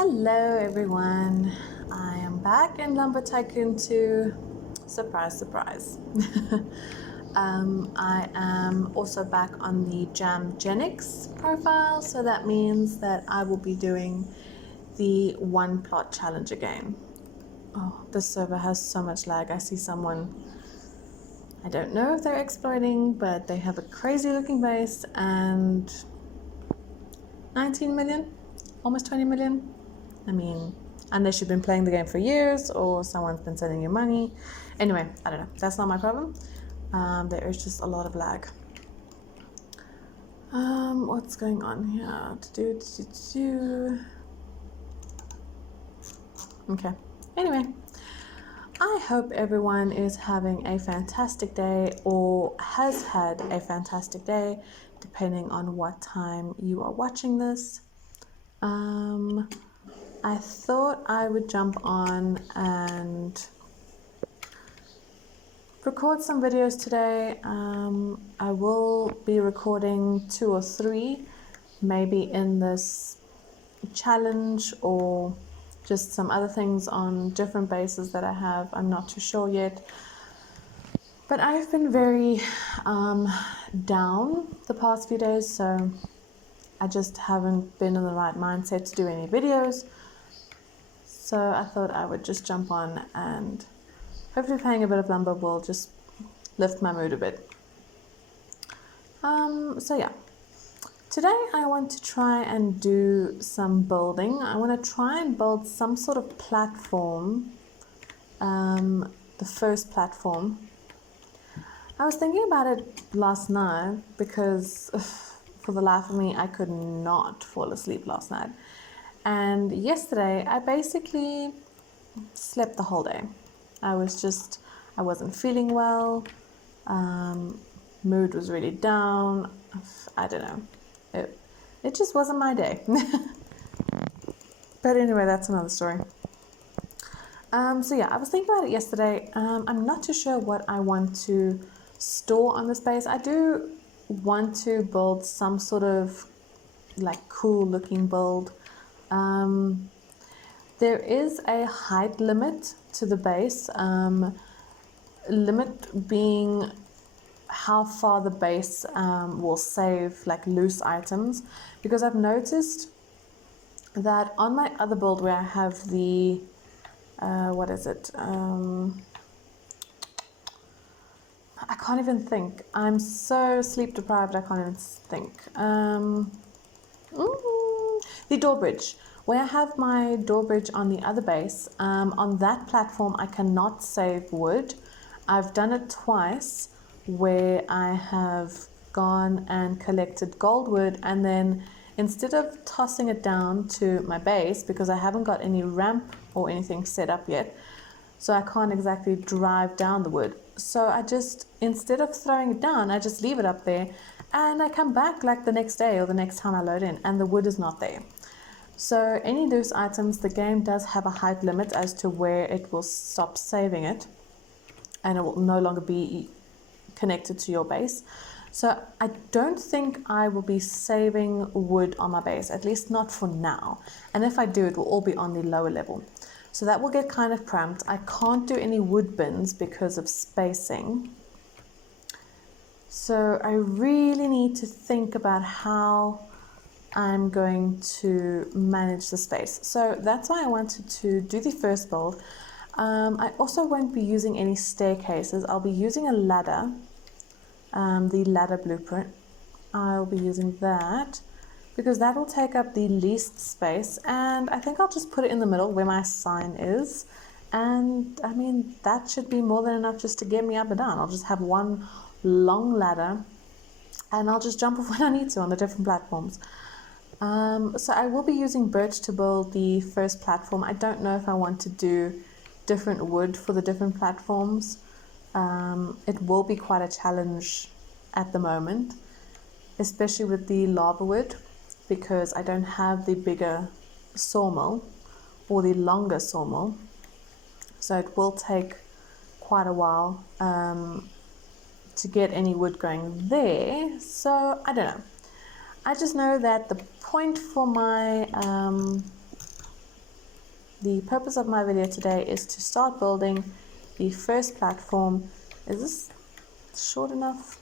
Hello everyone, I am back in Lumber Tycoon 2. Surprise, surprise. I am also back on the JamgeniX profile, so that means that I will be doing the one plot challenge again. Oh, this server has so much lag. I see someone, I don't know if they're exploiting, but they have a crazy looking base and 19 million, almost 20 million. I mean, unless you've been playing the game for years or someone's been sending you money. Anyway, I don't know. That's not my problem. There is just a lot of lag. What's going on here? Okay. Anyway, I hope everyone is having a fantastic day or has had a fantastic day, depending on what time you are watching this. I thought I would jump on and record some videos today. I will be recording 2 or 3, maybe in this challenge or just some other things on different bases that I have. I'm not too sure yet. But I've been very down the past few days, so I just haven't been in the right mindset to do any videos. So I thought I would just jump on and hopefully playing a bit of lumber will just lift my mood a bit. So yeah, today I want to try and do some building. I want to try and build some sort of platform, the first platform. I was thinking about it last night because for the life of me, I could not fall asleep last night. And yesterday, I basically slept the whole day. I wasn't feeling well. Mood was really down. I don't know. It just wasn't my day. But anyway, that's another story. So yeah, I was thinking about it yesterday. I'm not too sure what I want to store on this base. I do want to build some sort of like cool looking build. There is a height limit to the base, limit being how far the base will save like loose items, because I've noticed that on my other build where I have the what is it, I can't even think. I'm so sleep deprived I can't even think. The drawbridge, where I have my drawbridge on the other base, on that platform I cannot save wood. I've done it twice where I have gone and collected gold wood, and then instead of tossing it down to my base, because I haven't got any ramp or anything set up yet, so I can't exactly drive down the wood. So I just, instead of throwing it down, I just leave it up there and I come back like the next day or the next time I load in and the wood is not there. So any loose items, the game does have a height limit as to where it will stop saving it and it will no longer be connected to your base. So I don't think I will be saving wood on my base, at least not for now. And if I do, it will all be on the lower level. So that will get kind of cramped. I can't do any wood bins because of spacing. So I really need to think about how I'm going to manage the space. So that's why I wanted to do the first build. I also won't be using any staircases. I'll be using a ladder, the ladder blueprint. I'll be using that because that will take up the least space, and I think I'll just put it in the middle where my sign is. And I mean, that should be more than enough just to get me up and down. I'll just have one long ladder and I'll just jump off when I need to on the different platforms. So I will be using birch to build the first platform. I don't know if I want to do different wood for the different platforms. It will be quite a challenge at the moment, especially with the lava wood, because I don't have the bigger sawmill or the longer sawmill. So it will take quite a while to get any wood going there. So I don't know. I just know that the point for my the purpose of my video today is to start building the first platform. Is this short enough?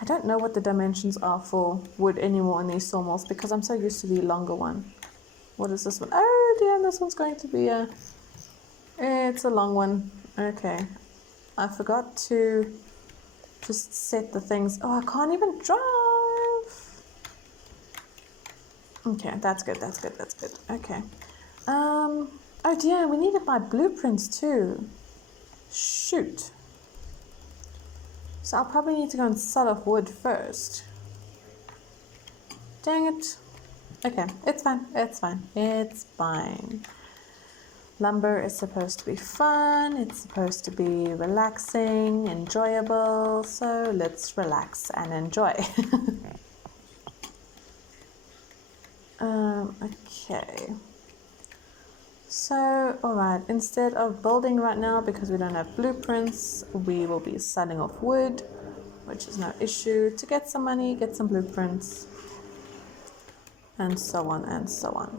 I don't know what the dimensions are for wood anymore in these sawmills because I'm so used to the longer one. What is this one? Oh dear, this one's going to be it's a long one. Okay. I forgot to just set the things. Oh, I can't even drive. Okay, that's good, that's good, that's good. Okay. Oh dear, we needed my blueprints too. Shoot. So I'll probably need to go and sell off wood first. Dang it. Okay, it's fine, it's fine, it's fine. Lumber is supposed to be fun, it's supposed to be relaxing, enjoyable, so let's relax and enjoy. Okay. So, alright, instead of building right now, because we don't have blueprints, we will be selling off wood, which is no issue, to get some money, get some blueprints, and so on and so on.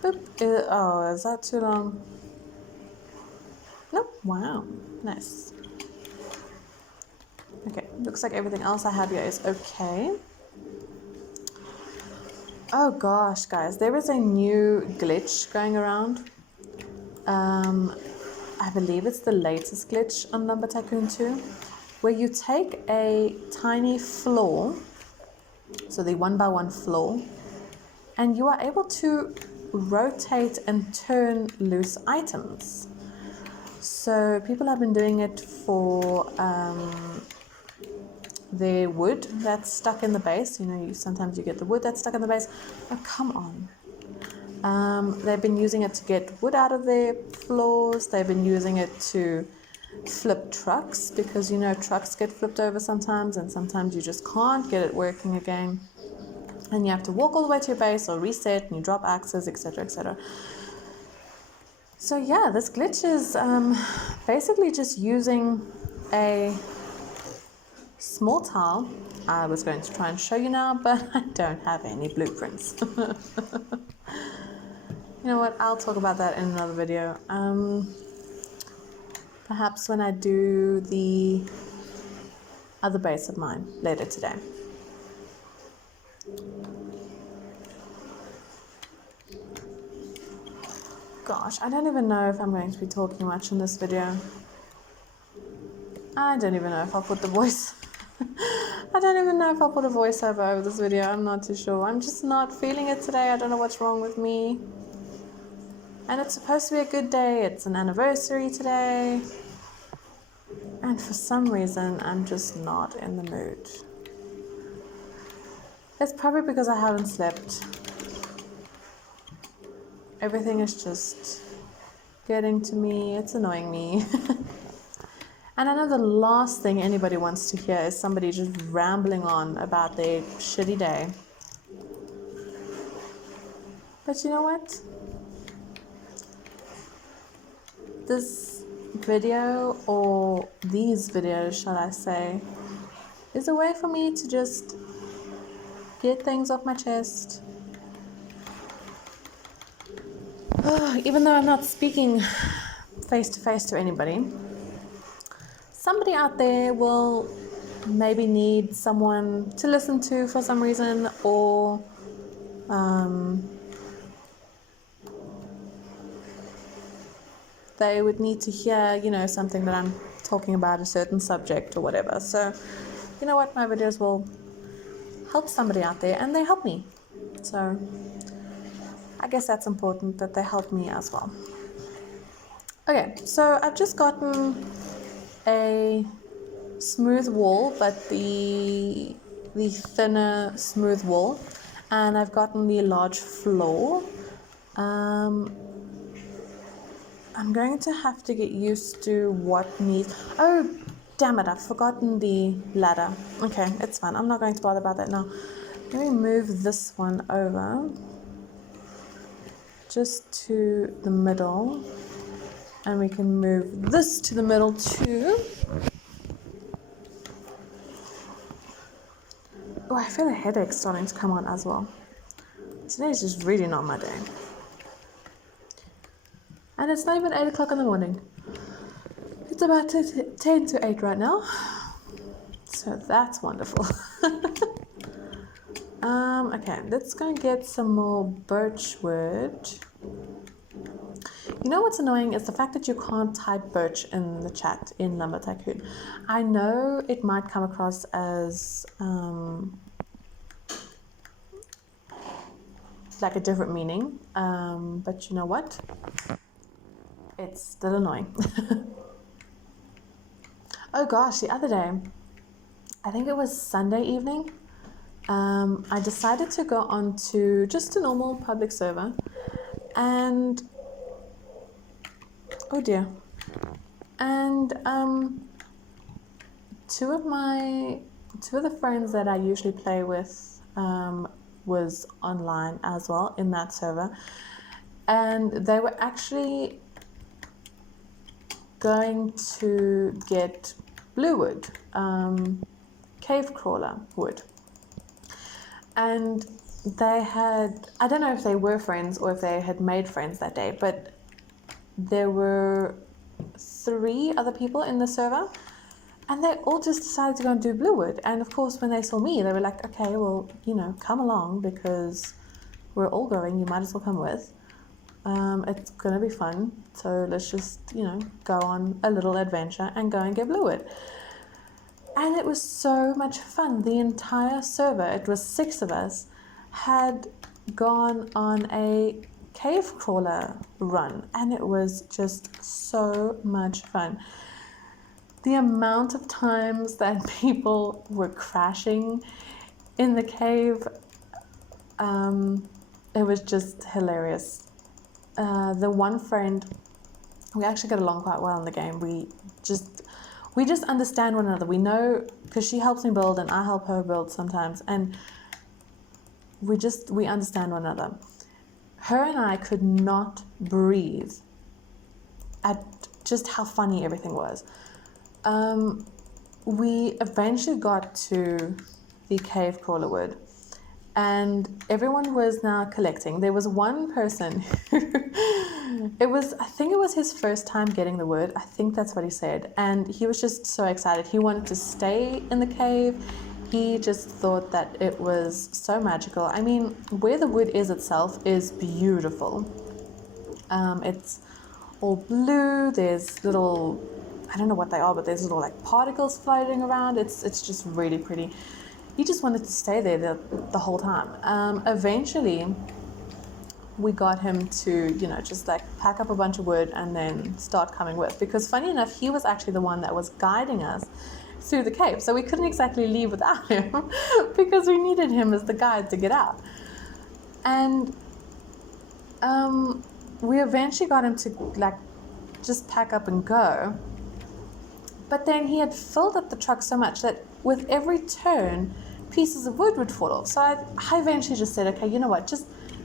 Boop. Oh, is that too long? Nope. Wow. Nice. Okay, looks like everything else I have here is okay. Oh gosh, guys, there is a new glitch going around. I believe it's the latest glitch on Lumber Tycoon 2, where you take a tiny floor, so the 1x1 floor, and you are able to rotate and turn loose items. So people have been doing it for their wood that's stuck in the base. You know, sometimes you get the wood that's stuck in the base. Oh, come on. They've been using it to get wood out of their floors. They've been using it to flip trucks, because you know trucks get flipped over sometimes, and sometimes you just can't get it working again, and you have to walk all the way to your base or reset, and you drop axes, etc., etc. So yeah, this glitch is basically just using a small tile. I was going to try and show you now, but I don't have any blueprints. You know what, I'll talk about that in another video. Perhaps when I do the other base of mine later today. Gosh, I don't even know if I'm going to be talking much in this video. I don't even know if I'll put the voice. I don't even know if I'll put a voiceover over this video. I'm not too sure. I'm just not feeling it today. I don't know what's wrong with me. And it's supposed to be a good day. It's an anniversary today. And for some reason, I'm just not in the mood. It's probably because I haven't slept. Everything is just getting to me. It's annoying me. And I know the last thing anybody wants to hear is somebody just rambling on about their shitty day. But you know what? This video, or these videos, shall I say, is a way for me to just get things off my chest. Even though I'm not speaking face to face to anybody, somebody out there will maybe need someone to listen to for some reason, or they would need to hear, you know, something that I'm talking about, a certain subject or whatever. So, you know what, my videos will help somebody out there, and they help me. So, I guess that's important, that they help me as well. Okay, so I've just gotten a smooth wall, but the thinner smooth wall, and I've gotten the large floor. I'm going to have to get used to what needs. Oh, damn it! I've forgotten the ladder. Okay, it's fine. I'm not going to bother about that now. Let me move this one over just to the middle, and we can move this to the middle too. Oh, I feel a headache starting to come on as well. today's just really not my day. And it's not even 8 o'clock in the morning. It's about 10 to 8 right now. So that's wonderful. Okay, let's go and get some more birch wood. You know what's annoying is the fact that you can't type birch in the chat in Lumber Tycoon. I know it might come across as like a different meaning, but you know what? It's still annoying. Oh gosh, the other day, I think it was Sunday evening, I decided to go on to just a normal public server, and oh dear, and two of the friends that I usually play with was online as well in that server, and they were actually going to get blue wood, cave crawler wood. And they had, I don't know if they were friends or if they had made friends that day, but there were 3 other people in the server, and they all just decided to go and do blue wood. And of course, when they saw me, they were like, okay, well, you know, come along because we're all going, you might as well come with. It's gonna be fun, so let's just, you know, go on a little adventure and go and get blue wood. And it was so much fun. The entire server, it was 6 of us, had gone on a cave crawler run, and it was just so much fun. The amount of times that people were crashing in the cave, it was just hilarious. The one friend, we actually get along quite well in the game. We just understand one another. We know, because she helps me build and I help her build sometimes, and we understand one another. Her and I could not breathe at just how funny everything was. We eventually got to the cave crawler wood, and everyone was now collecting. There was one person who I think it was his first time getting the wood. I think that's what he said. And he was just so excited. He wanted to stay in the cave. He just thought that it was so magical. I mean, where the wood is itself is beautiful. It's all blue. There's little, I don't know what they are, but there's little like particles floating around. It's just really pretty. He just wanted to stay there the whole time. Eventually, we got him to, you know, just like pack up a bunch of wood and then start coming with. Because funny enough, he was actually the one that was guiding us through the cave. So we couldn't exactly leave without him because we needed him as the guide to get out. And we eventually got him to like just pack up and go. But then he had filled up the truck so much that with every turn, pieces of wood would fall off. So I eventually just said, okay, you know what,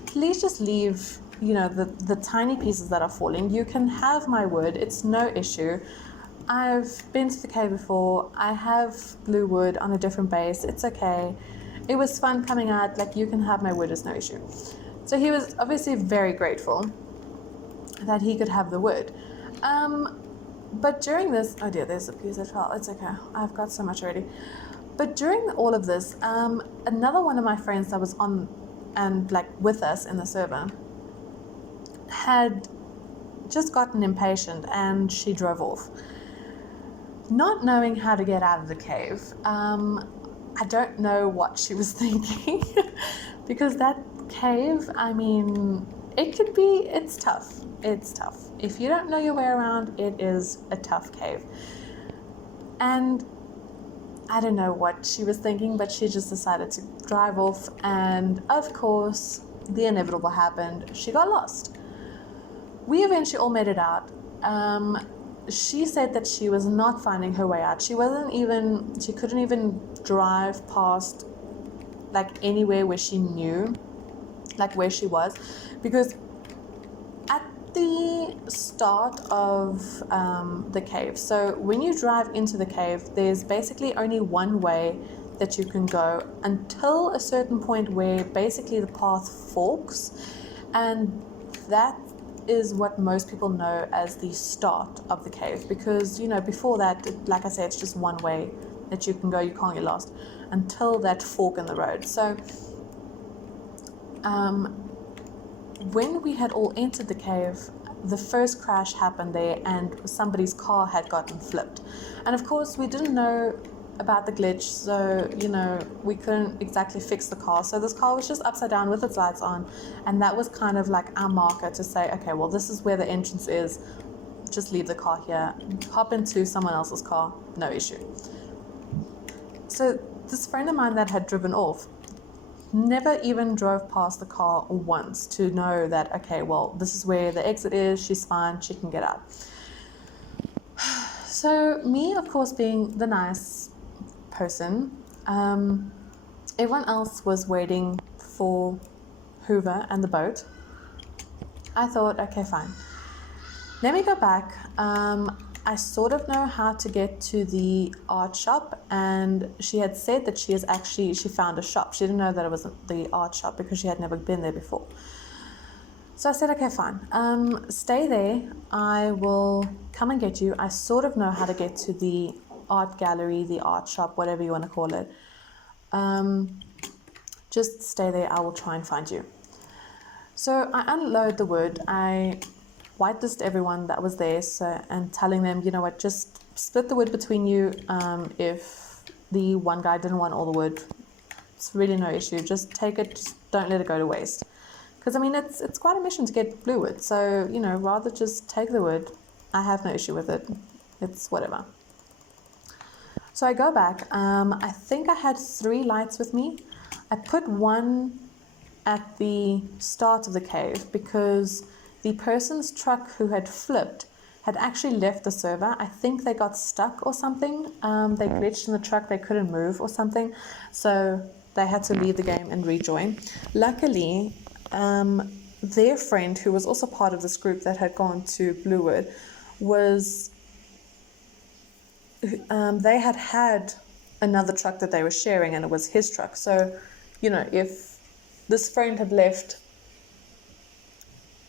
please just leave, you know, the tiny pieces that are falling. You can have my wood, it's no issue. I've been to the cave before. I have blue wood on a different base. It's okay. It was fun coming out. Like, you can have my wood, it's no issue. So he was obviously very grateful that he could have the wood. But during this, oh dear, there's a piece that fell. It's okay. I've got so much already. But during all of this, another one of my friends that was on and like with us in the server had just gotten impatient and she drove off, not knowing how to get out of the cave. I don't know what she was thinking because that cave, I mean, it's tough. It's tough. If you don't know your way around, it is a tough cave. And I don't know what she was thinking, but she just decided to drive off, and of course, the inevitable happened. She got lost. We eventually all made it out. She said that she was not finding her way out. She couldn't even drive past like anywhere where she knew, like where she was, because at the start of the cave, so when you drive into the cave, there's basically only one way that you can go until a certain point where basically the path forks, and that is what most people know as the start of the cave, because before that, like I said, it's just one way that you can go, you can't get lost until that fork in the road. So when we had all entered the cave, the first crash happened there and somebody's car had gotten flipped, and of course we didn't know about the glitch, so we couldn't exactly fix the car, so this car was just upside down with its lights on, and that was kind of like our marker to say, okay, well, this is where the entrance is, just leave the car here, hop into someone else's car, no issue. So this friend of mine that had driven off never even drove past the car once to know that, okay, well, this is where the exit is, she's fine, she can get out. So me, of course, being the nice person, everyone else was waiting for Hoover and the boat. I thought, okay, fine, let me go back. I sort of know how to get to the art shop, and she had said that she found a shop. She didn't know that it was the art shop because she had never been there before. So I said, okay, fine, stay there, I will come and get you. I sort of know how to get to the art gallery, the art shop, whatever you want to call it. Just stay there, I will try and find you. So I unload the wood, I whitelist everyone that was there, and telling them, you know what, just split the wood between you. If the one guy didn't want all the wood, it's really no issue, just take it, just don't let it go to waste. Because I mean, it's quite a mission to get blue wood, so rather just take the wood. I have no issue with it, it's whatever. So I go back, I think I had 3 lights with me. I put one at the start of the cave because the person's truck who had flipped had actually left the server. I think they got stuck or something. They glitched in the truck, they couldn't move or something. So they had to leave the game and rejoin. Luckily, their friend, who was also part of this group that had gone to Bluewood, they had another truck that they were sharing, and it was his truck. So, if this friend had left,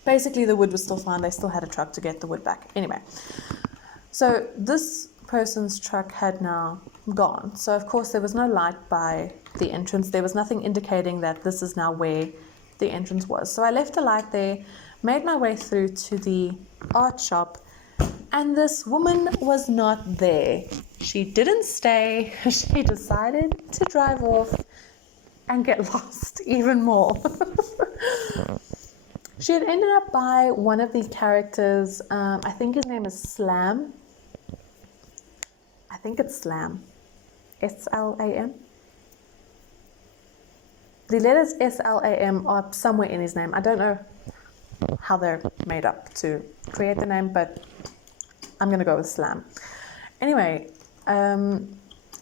basically the wood was still fine. They still had a truck to get the wood back. Anyway, so this person's truck had now gone. So of course there was no light by the entrance. There was nothing indicating that this is now where the entrance was. So I left a light there, made my way through to the art shop, and this woman was not there. She didn't stay. She decided to drive off and get lost even more. She had ended up by one of these characters, I think his name is Slam. I think it's Slam. S-L-A-M. The letters S-L-A-M are somewhere in his name. I don't know how they're made up to create the name, but I'm going to go with Slam. Anyway,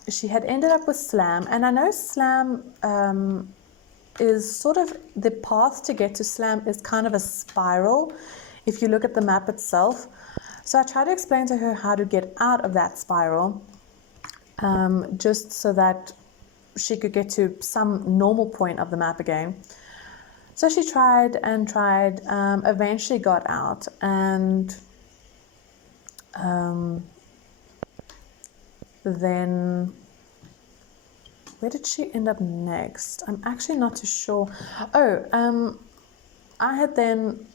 she had ended up with Slam, and I know Slam is sort of, the path to get to Slam is kind of a spiral if you look at the map itself. So I tried to explain to her how to get out of that spiral, just so that she could get to some normal point of the map again. So she tried and tried, eventually got out, and then where did she end up next? I'm actually not too sure. I had then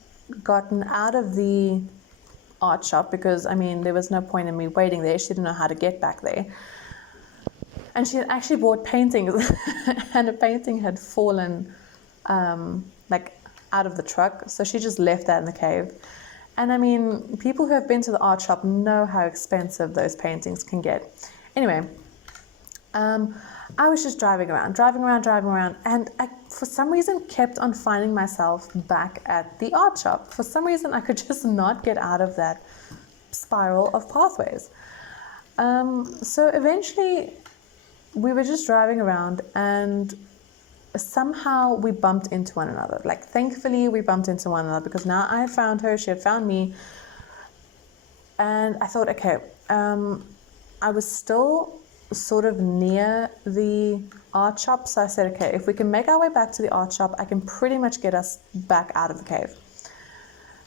gotten out of the art shop because, I mean, there was no point in me waiting there. She didn't know how to get back there. And she had actually bought paintings and a painting had fallen out of the truck. So she just left that in the cave. And I mean, people who have been to the art shop know how expensive those paintings can get. Anyway, I was just driving around, and I, for some reason, kept on finding myself back at the art shop. For some reason, I could just not get out of that spiral of pathways. So eventually, we were just driving around, and somehow we bumped into one another. Like, thankfully, we bumped into one another because now I found her, she had found me, and I thought, okay, I was still sort of near the art shop. So I said, okay, if we can make our way back to the art shop, I can pretty much get us back out of the cave.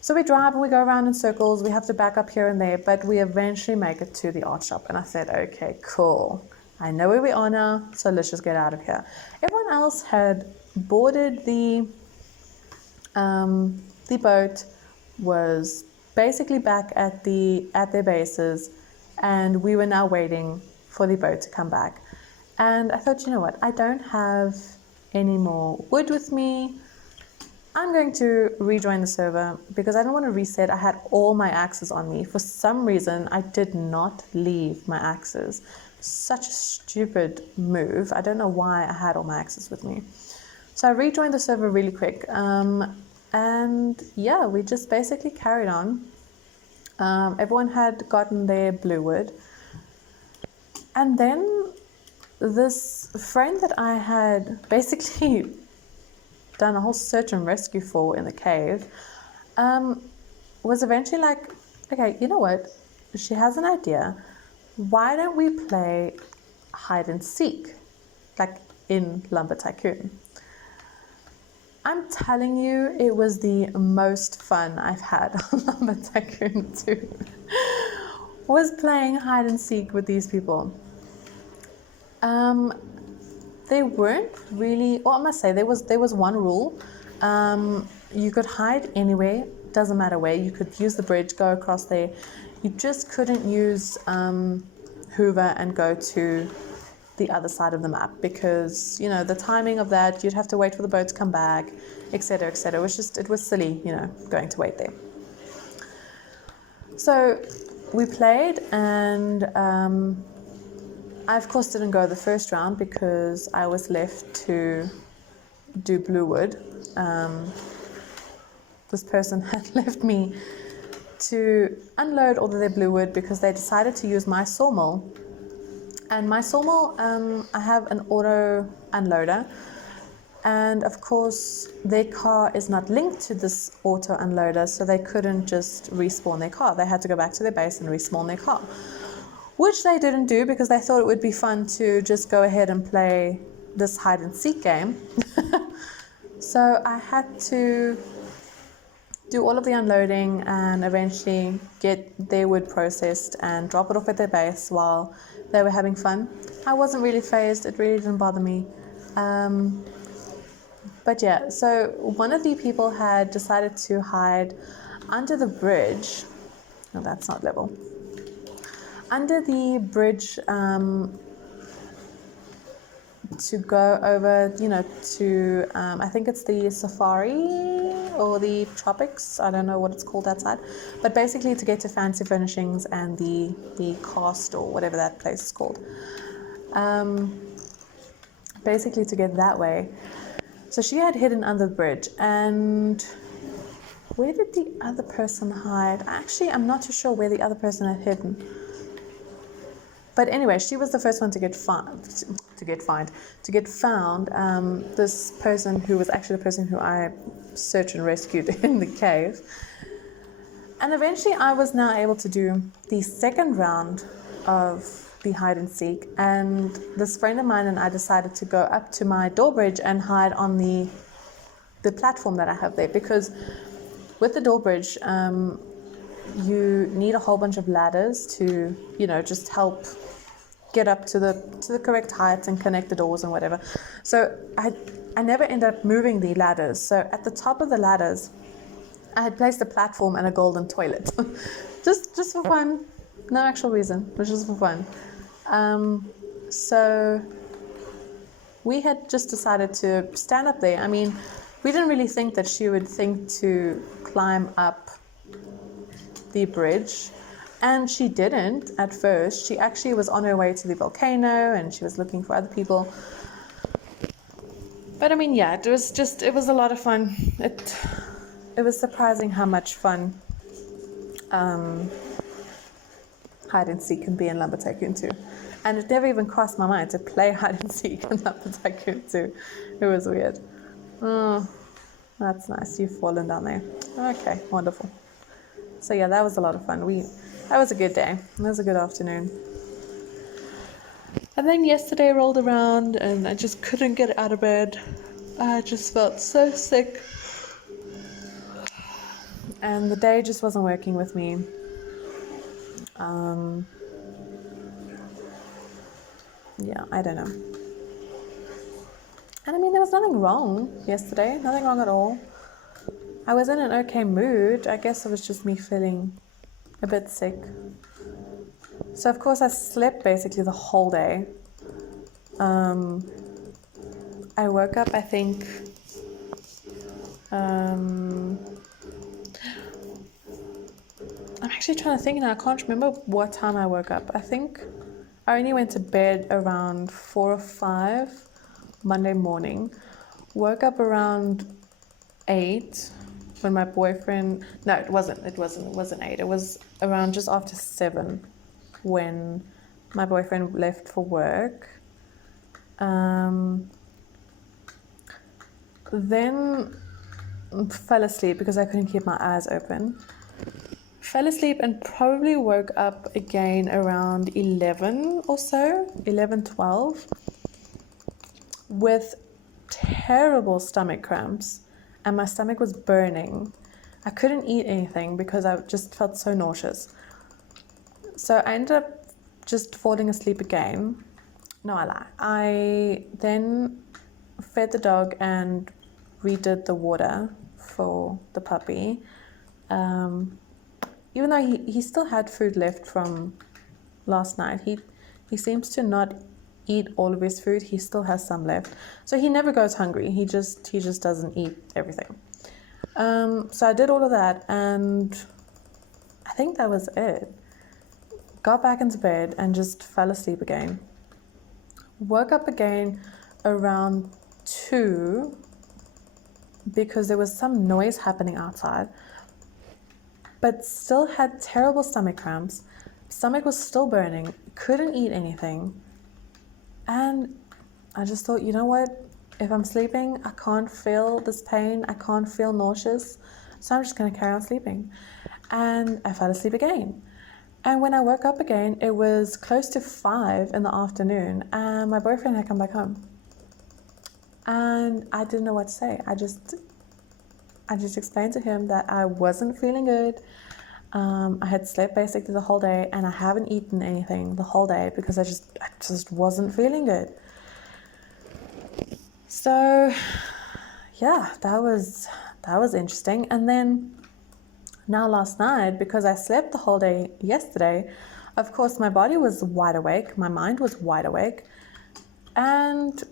So we drive and we go around in circles. We have to back up here and there, but we eventually make it to the art shop. And I said, okay, cool. I know where we are now, so let's just get out of here. Everyone else had boarded the boat, was basically back at their bases, and we were now waiting for the boat to come back. And I thought, you know what, I don't have any more wood with me. I'm going to rejoin the server because I don't want to reset. I had all my axes on me. For some reason, I did not leave my axes. Such a stupid move. I don't know why I had all my axes with me. So I rejoined the server really quick. And yeah, we just basically carried on. Everyone had gotten their blue wood. And then this friend that I had basically done a whole search and rescue for in the cave was eventually like, okay, you know what? She has an idea. Why don't we play hide and seek, like in Lumber Tycoon? I'm telling you, it was the most fun I've had on Lumber Tycoon 2. Was playing hide and seek with these people. They weren't really, well, I must say, there was one rule. You could hide anywhere, doesn't matter where. You could use the bridge, go across there. You just couldn't use Hoover and go to the other side of the map because, you know, the timing of that, you'd have to wait for the boat to come back, etc., etc. It was silly, you know, going to wait there. So we played, and I, of course, didn't go the first round because I was left to do blue wood. This person had left me to unload all of their blue wood because they decided to use my sawmill. And my sawmill, I have an auto unloader. And of course, their car is not linked to this auto unloader, so they couldn't just respawn their car. They had to go back to their base and respawn their car. Which they didn't do because they thought it would be fun to just go ahead and play this hide and seek game. So I had to do all of the unloading and eventually get their wood processed and drop it off at their base while they were having fun. I wasn't really phased, it really didn't bother me. But yeah, so one of the people had decided to hide under the bridge. No, that's not level. Under the bridge to go over, you know, to, I think it's the safari or the tropics. I don't know what it's called outside. But basically to get to Fancy Furnishings and the cast or whatever that place is called. Basically to get that way. So she had hidden under the bridge. And where did the other person hide? Actually, I'm not too sure where the other person had hidden. But anyway, she was the first one to get found. This person who was actually the person who I searched and rescued in the cave. And eventually I was now able to do the second round of the hide and seek. And this friend of mine and I decided to go up to my door bridge and hide on the platform that I have there. Because with the door bridge, you need a whole bunch of ladders to, you know, just help get up to the correct height and connect the doors and whatever. So I never ended up moving the ladders. So at the top of the ladders, I had placed a platform and a golden toilet, just for fun, no actual reason, but just for fun. So we had just decided to stand up there. I mean, we didn't really think that she would think to climb up the bridge, and she didn't at first. She actually was on her way to the volcano and she was looking for other people. But I mean, yeah, it was a lot of fun. It was surprising how much fun hide and seek can be in Lumber Tycoon 2. And it never even crossed my mind to play hide and seek in Lumber Tycoon 2. It was weird. Oh, that's nice. You've fallen down there. Okay, wonderful. So yeah, that was a lot of fun. That was a good day. That was a good afternoon. And then yesterday rolled around and I just couldn't get out of bed. I just felt so sick. And the day just wasn't working with me. Yeah, I don't know. And I mean, there was nothing wrong yesterday, nothing wrong at all. I was in an okay mood. I guess it was just me feeling a bit sick. So of course I slept basically the whole day. I woke up, I think, I'm actually trying to think now. I can't remember what time I woke up. I think I only went to bed around 4 or 5 Monday morning. Woke up around 8 when my boyfriend... No, it wasn't 8. It was around just after 7 when my boyfriend left for work. Then fell asleep because I couldn't keep my eyes open. Fell asleep and probably woke up again around 11 or so, 11:12, with terrible stomach cramps, and my stomach was burning. I couldn't eat anything because I just felt so nauseous. So I ended up just falling asleep again. No, I lie. I then fed the dog and redid the water for the puppy. Even though he still had food left from last night, he seems to not eat all of his food. He still has some left, so he never goes hungry. He just doesn't eat everything. So I did all of that, and I think that was it. Got back into bed and just fell asleep again. Woke up again around 2 because there was some noise happening outside, but still had terrible stomach cramps. Stomach was still burning, couldn't eat anything. And I just thought, you know what? If I'm sleeping, I can't feel this pain. I can't feel nauseous. So I'm just going to carry on sleeping. And I fell asleep again. And when I woke up again, it was close to 5 in the afternoon. And my boyfriend had come back home. And I didn't know what to say. I just explained to him that I wasn't feeling good. I had slept basically the whole day, and I haven't eaten anything the whole day because I just wasn't feeling good. So yeah, that was interesting. And then now last night, because I slept the whole day yesterday, of course my body was wide awake, my mind was wide awake, and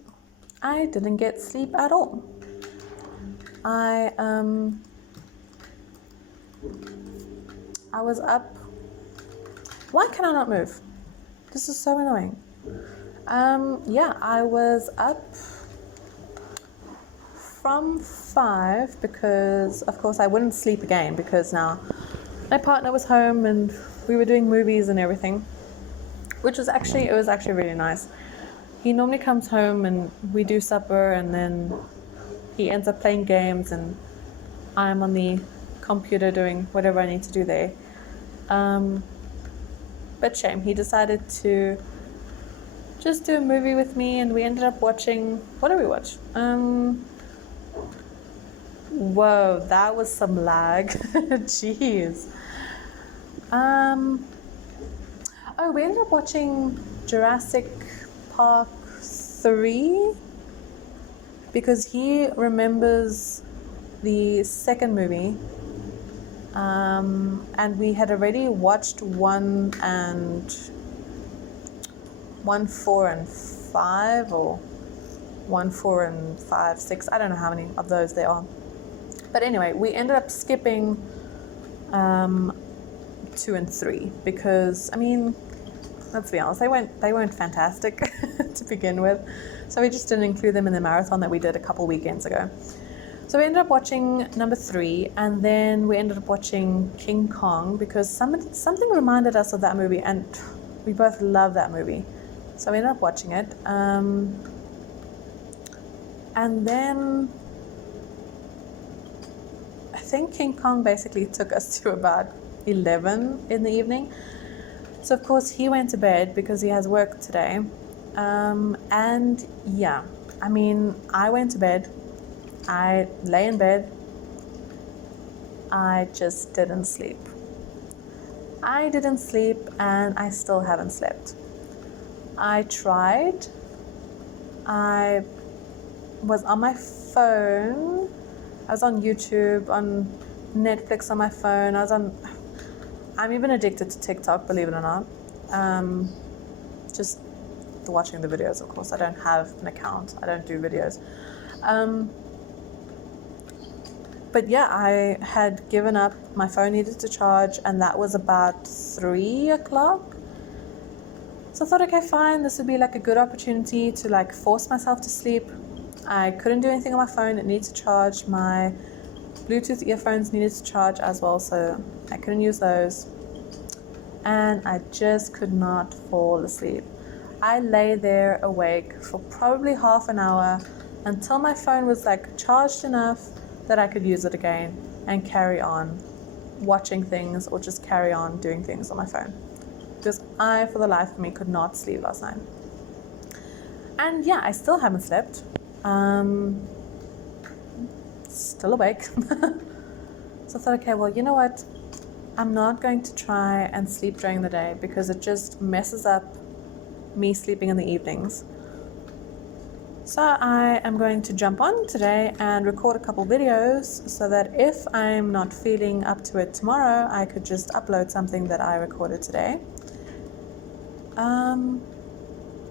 I didn't get sleep at all. I was up. Why can I not move? This is so annoying. I was up from 5 because, of course, I wouldn't sleep again because now my partner was home and we were doing movies and everything, which was actually really nice. He normally comes home and we do supper, and then he ends up playing games and I'm on the computer doing whatever I need to do there. But shame, he decided to just do a movie with me, and we ended up watching, what did we watch? Whoa, that was some lag. Jeez. We ended up watching Jurassic Park 3 because he remembers the second movie. And we had already watched 1, 4, and 5, or 1, 4, and 5, 6. I don't know how many of those there are. But anyway, we ended up skipping 2 and 3 because, I mean, let's be honest, they weren't fantastic to begin with. So we just didn't include them in the marathon that we did a couple weekends ago. So we ended up watching number 3, and then we ended up watching King Kong because something reminded us of that movie, and we both love that movie. So we ended up watching it. And then I think King Kong basically took us to about 11 in the evening. So of course he went to bed because he has work today. And yeah, I mean, I went to bed, I lay in bed, I just didn't sleep. I didn't sleep and I still haven't slept. I tried. I was on my phone. I was on YouTube, on Netflix on my phone. I'm even addicted to TikTok, believe it or not. Just watching the videos, of course. I don't have an account. I don't do videos. But yeah, I had given up. My phone needed to charge, and that was about 3 o'clock. So I thought, okay, fine, this would be like a good opportunity to like force myself to sleep. I couldn't do anything on my phone. It needed to charge. My Bluetooth earphones needed to charge as well, so I couldn't use those. And I just could not fall asleep. I lay there awake for probably half an hour until my phone was like charged enough that I could use it again and carry on watching things or just carry on doing things on my phone. Because I, for the life of me, could not sleep last night. And yeah, I still haven't slept. Still awake. So I thought, okay, well, you know what? I'm not going to try and sleep during the day because it just messes up me sleeping in the evenings. So I am going to jump on today and record a couple videos so that if I'm not feeling up to it tomorrow, I could just upload something that I recorded today.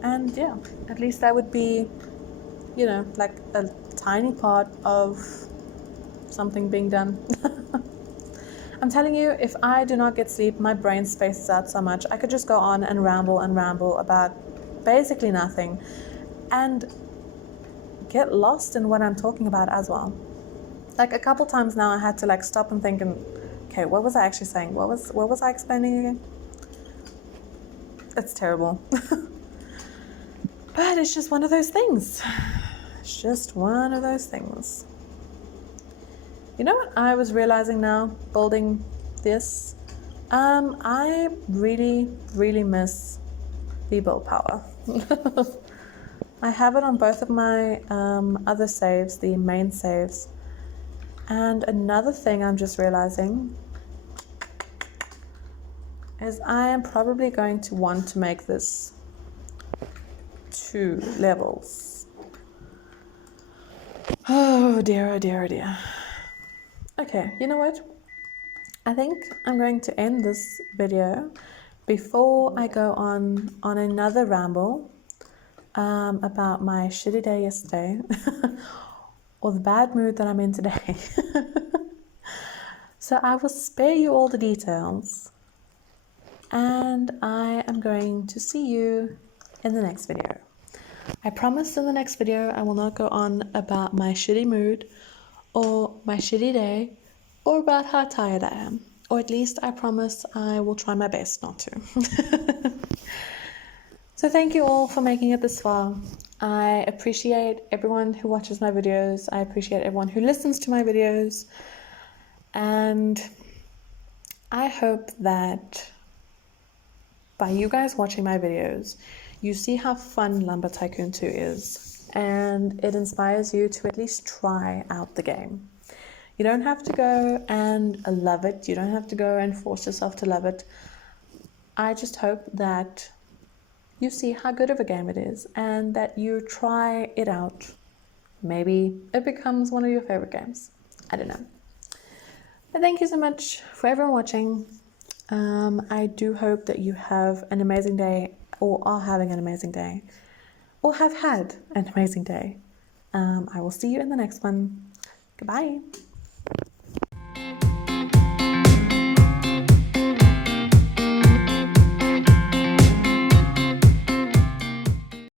And yeah, at least that would be, you know, like a tiny part of something being done. I'm telling you, if I do not get sleep, my brain spaces out so much. I could just go on and ramble about basically nothing and get lost in what I'm talking about as well. Like a couple times now I had to like stop and think and, okay, what was I actually saying? What was I explaining again? It's terrible. But it's just one of those things. It's just one of those things. You know what I was realizing now, building this? I really, really miss the willpower. I have it on both of my other saves, the main saves. And another thing I'm just realizing is I am probably going to want to make this 2 levels. Oh dear, oh dear, oh dear. Okay, you know what? I think I'm going to end this video before I go on another ramble about my shitty day yesterday or the bad mood that I'm in today. So I will spare you all the details and I am going to see you in the next video. I promise in the next video I will not go on about my shitty mood or my shitty day or about how tired I am. Or at least I promise I will try my best not to. So thank you all for making it this far. I appreciate everyone who watches my videos. I appreciate everyone who listens to my videos. And I hope that by you guys watching my videos, you see how fun Lumber Tycoon 2 is. And it inspires you to at least try out the game. You don't have to go and love it. You don't have to go and force yourself to love it. I just hope that you see how good of a game it is and that you try it out. Maybe it becomes one of your favorite games. I don't know. But thank you so much for everyone watching. I do hope that you have an amazing day or are having an amazing day or have had an amazing day. I will see you in the next one. Goodbye.